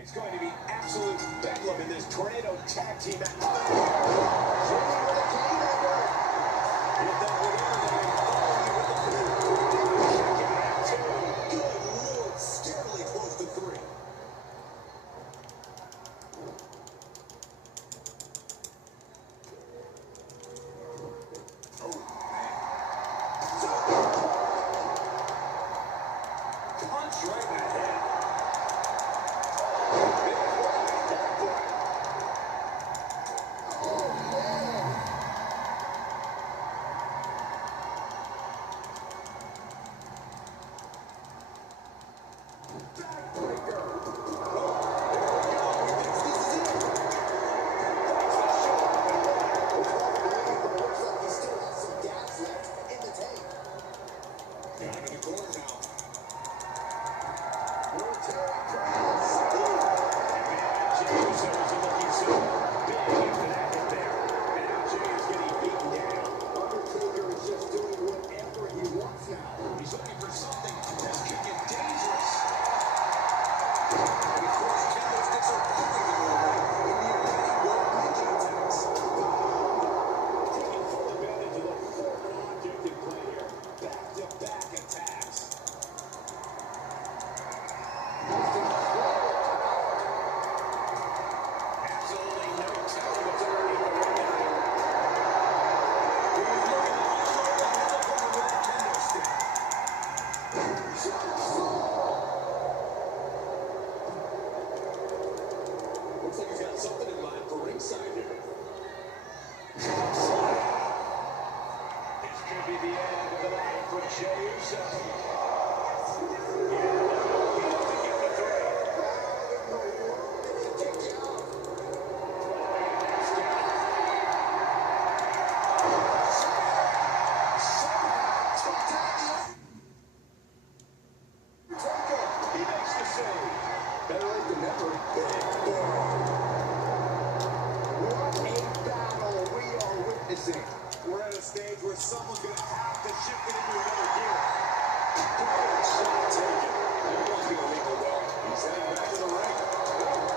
It's going to be absolute bedlam in this tornado tag team match. Good Lord, scarily close to 3. Oh, man. Punch right in the head. Looks like he's got something in mind for ringside here. This could be the end of the night for Jey Uso. He makes the save. Better late than never. What a battle we are witnessing. We're at a stage where someone's going to have to shift it into another gear. Good shot taken. Everyone's going to leave a well. He's heading back to the ring.